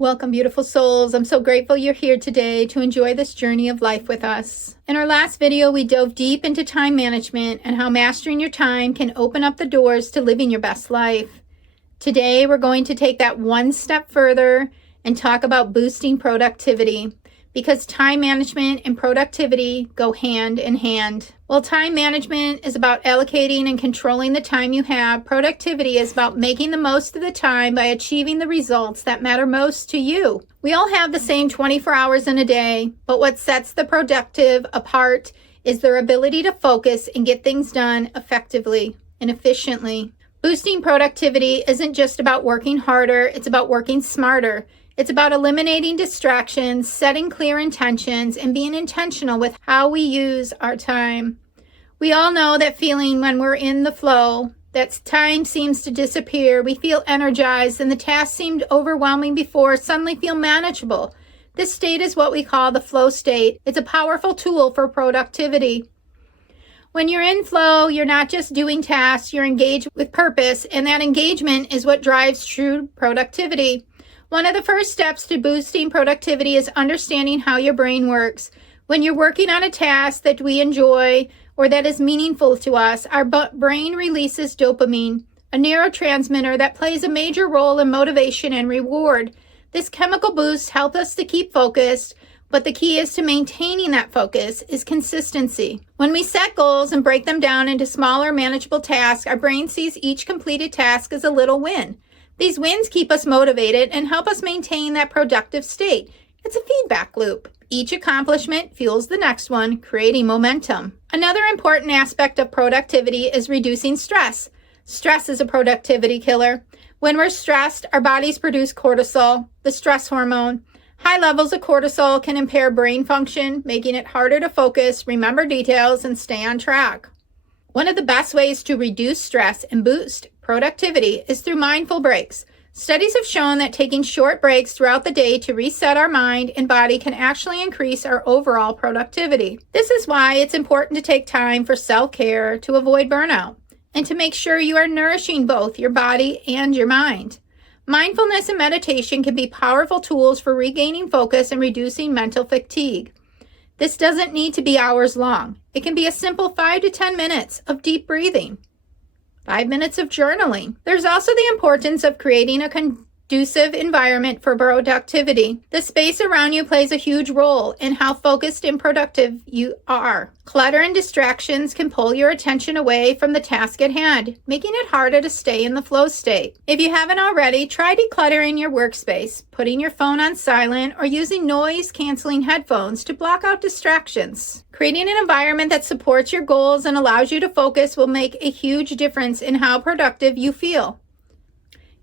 Welcome, beautiful souls. I'm so grateful you're here today to enjoy this journey of life with us. In our last video, we dove deep into time management and how mastering your time can open up the doors to living your best life. Today, we're going to take that one step further and talk about boosting productivity, because time management and productivity go hand in hand. While time management is about allocating and controlling the time you have, productivity is about making the most of the time by achieving the results that matter most to you. We all have the same 24 hours in a day, but what sets the productive apart is their ability to focus and get things done effectively and efficiently. Boosting productivity isn't just about working harder, it's about working smarter. It's about eliminating distractions, setting clear intentions, and being intentional with how we use our time. We all know that feeling when we're in the flow, that time seems to disappear. We feel energized and the tasks seemed overwhelming before suddenly feel manageable. This state is what we call the flow state. It's a powerful tool for productivity. When you're in flow, you're not just doing tasks, you're engaged with purpose, and that engagement is what drives true productivity. One of the first steps to boosting productivity is understanding how your brain works. When you're working on a task that we enjoy or that is meaningful to us, our brain releases dopamine, a neurotransmitter that plays a major role in motivation and reward. This chemical boost helps us to keep focused, but the key is to maintaining that focus is consistency. When we set goals and break them down into smaller, manageable tasks, our brain sees each completed task as a little win. These wins keep us motivated and help us maintain that productive state. It's a feedback loop. Each accomplishment fuels the next one, creating momentum. Another important aspect of productivity is reducing stress. Stress is a productivity killer. When we're stressed, our bodies produce cortisol, the stress hormone. High levels of cortisol can impair brain function, making it harder to focus, remember details, and stay on track. One of the best ways to reduce stress and boost productivity is through mindful breaks. Studies have shown that taking short breaks throughout the day to reset our mind and body can actually increase our overall productivity. This is why it's important to take time for self-care to avoid burnout and to make sure you are nourishing both your body and your mind. Mindfulness and meditation can be powerful tools for regaining focus and reducing mental fatigue. This doesn't need to be hours long. It can be a simple 5 to 10 minutes of deep breathing, 5 minutes of journaling. There's also the importance of creating a conducive environment for productivity. The space around you plays a huge role in how focused and productive you are. Clutter and distractions can pull your attention away from the task at hand, making it harder to stay in the flow state. If you haven't already, try decluttering your workspace, putting your phone on silent, or using noise-canceling headphones to block out distractions. Creating an environment that supports your goals and allows you to focus will make a huge difference in how productive you feel.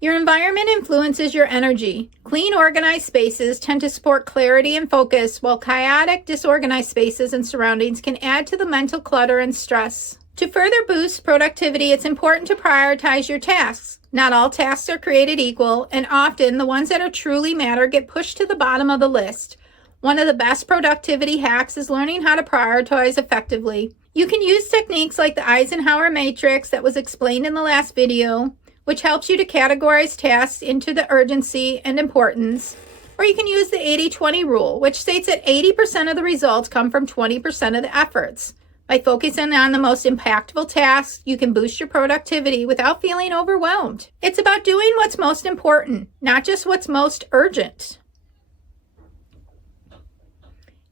Your environment influences your energy. Clean, organized spaces tend to support clarity and focus, while chaotic, disorganized spaces and surroundings can add to the mental clutter and stress. To further boost productivity, it's important to prioritize your tasks. Not all tasks are created equal, and often the ones that truly matter get pushed to the bottom of the list. One of the best productivity hacks is learning how to prioritize effectively. You can use techniques like the Eisenhower matrix that was explained in the last video, which helps you to categorize tasks into the urgency and importance. Or you can use the 80-20 rule, which states that 80% of the results come from 20% of the efforts. By focusing on the most impactful tasks, you can boost your productivity without feeling overwhelmed. It's about doing what's most important, not just what's most urgent.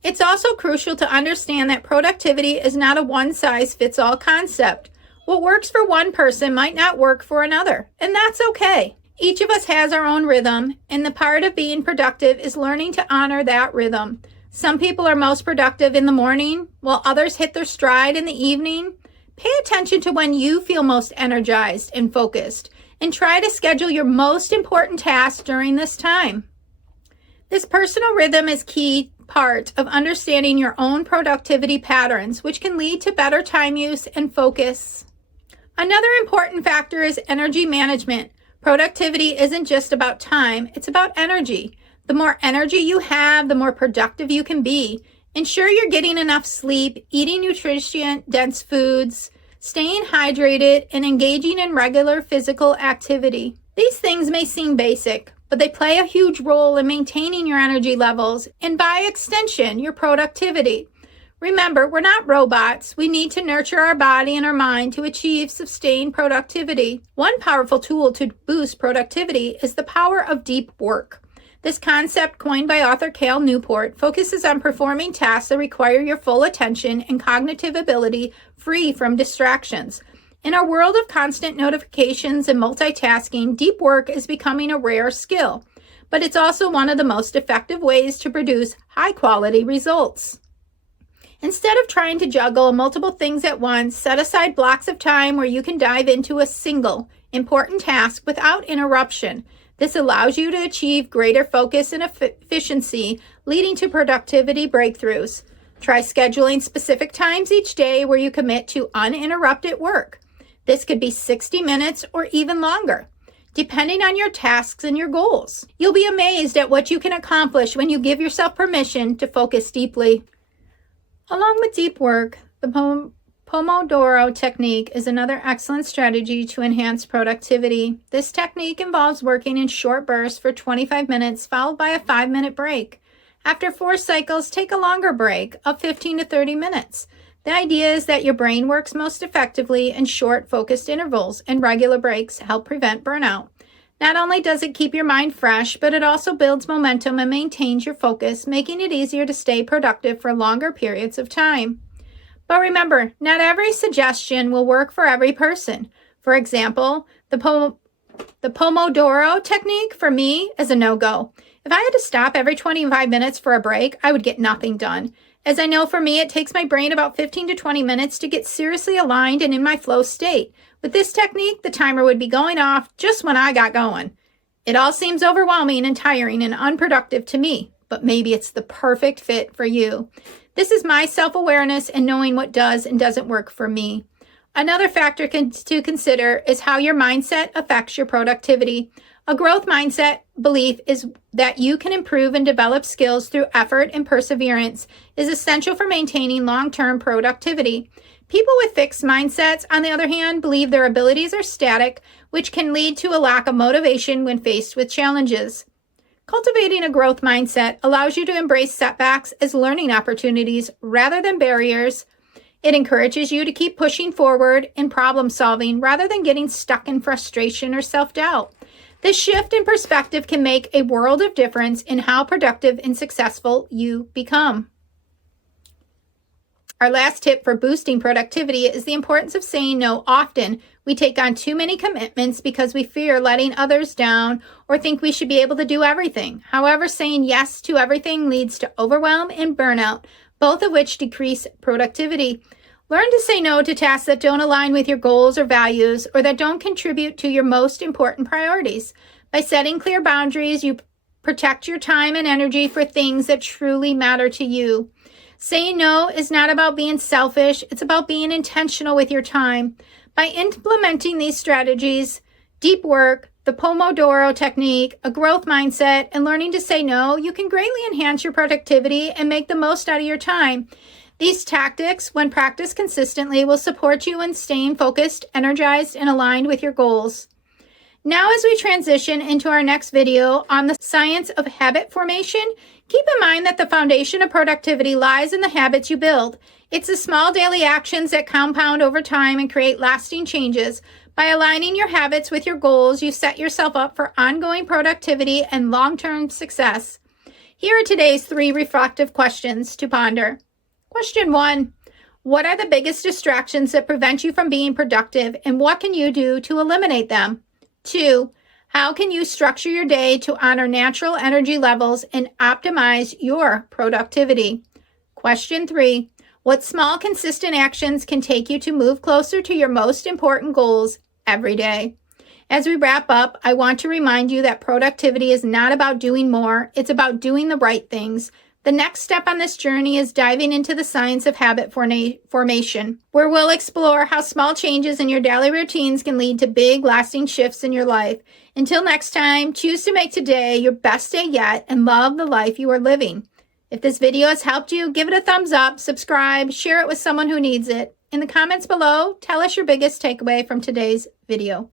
It's also crucial to understand that productivity is not a one-size-fits-all concept. What works for one person might not work for another, and that's okay. Each of us has our own rhythm, and the part of being productive is learning to honor that rhythm. Some people are most productive in the morning, while others hit their stride in the evening. Pay attention to when you feel most energized and focused, and try to schedule your most important tasks during this time. This personal rhythm is key part of understanding your own productivity patterns, which can lead to better time use and focus. Another important factor is energy management. Productivity isn't just about time, it's about energy. The more energy you have, the more productive you can be. Ensure you're getting enough sleep, eating nutrient-dense foods, staying hydrated, and engaging in regular physical activity. These things may seem basic, but they play a huge role in maintaining your energy levels and, by extension, your productivity. Remember, we're not robots. We need to nurture our body and our mind to achieve sustained productivity. One powerful tool to boost productivity is the power of deep work. This concept, coined by author Cal Newport, focuses on performing tasks that require your full attention and cognitive ability free from distractions. In our world of constant notifications and multitasking, deep work is becoming a rare skill, but it's also one of the most effective ways to produce high-quality results. Instead of trying to juggle multiple things at once, set aside blocks of time where you can dive into a single, important task without interruption. This allows you to achieve greater focus and efficiency, leading to productivity breakthroughs. Try scheduling specific times each day where you commit to uninterrupted work. This could be 60 minutes or even longer, depending on your tasks and your goals. You'll be amazed at what you can accomplish when you give yourself permission to focus deeply. Along with deep work, the Pomodoro technique is another excellent strategy to enhance productivity. This technique involves working in short bursts for 25 minutes, followed by a 5-minute break. After 4 cycles, take a longer break of 15 to 30 minutes. The idea is that your brain works most effectively in short, focused intervals, and regular breaks help prevent burnout. Not only does it keep your mind fresh, but it also builds momentum and maintains your focus, making it easier to stay productive for longer periods of time. But remember, not every suggestion will work for every person. For example, the Pomodoro technique for me is a no-go. If I had to stop every 25 minutes for a break, I would get nothing done. As I know, for me, it takes my brain about 15 to 20 minutes to get seriously aligned and in my flow state. With this technique, the timer would be going off just when I got going. It all seems overwhelming and tiring and unproductive to me, but maybe it's the perfect fit for you. This is my self-awareness and knowing what does and doesn't work for me. Another factor to consider is how your mindset affects your productivity. A growth mindset belief is that you can improve and develop skills through effort and perseverance is essential for maintaining long-term productivity. People with fixed mindsets, on the other hand, believe their abilities are static, which can lead to a lack of motivation when faced with challenges. Cultivating a growth mindset allows you to embrace setbacks as learning opportunities rather than barriers. It encourages you to keep pushing forward in problem solving rather than getting stuck in frustration or self-doubt. This shift in perspective can make a world of difference in how productive and successful you become. Our last tip for boosting productivity is the importance of saying no often. We take on too many commitments because we fear letting others down or think we should be able to do everything. However, saying yes to everything leads to overwhelm and burnout, both of which decrease productivity. Learn to say no to tasks that don't align with your goals or values or that don't contribute to your most important priorities. By setting clear boundaries, you protect your time and energy for things that truly matter to you. Saying no is not about being selfish, it's about being intentional with your time. By implementing these strategies, deep work, the Pomodoro technique, a growth mindset, and learning to say no, you can greatly enhance your productivity and make the most out of your time. These tactics, when practiced consistently, will support you in staying focused, energized, and aligned with your goals. Now, as we transition into our next video on the science of habit formation, keep in mind that the foundation of productivity lies in the habits you build. It's the small daily actions that compound over time and create lasting changes. By aligning your habits with your goals, you set yourself up for ongoing productivity and long-term success. Here are today's 3 reflective questions to ponder. Question 1. What are the biggest distractions that prevent you from being productive, and what can you do to eliminate them? 2. How can you structure your day to honor natural energy levels and optimize your productivity? Question 3. What small, consistent actions can take you to move closer to your most important goals every day? As we wrap up, I want to remind you that productivity is not about doing more, it's about doing the right things. The next step on this journey is diving into the science of habit formation, where we'll explore how small changes in your daily routines can lead to big, lasting shifts in your life. Until next time, choose to make today your best day yet and love the life you are living. If this video has helped you, give it a thumbs up, subscribe, share it with someone who needs it. In the comments below, tell us your biggest takeaway from today's video.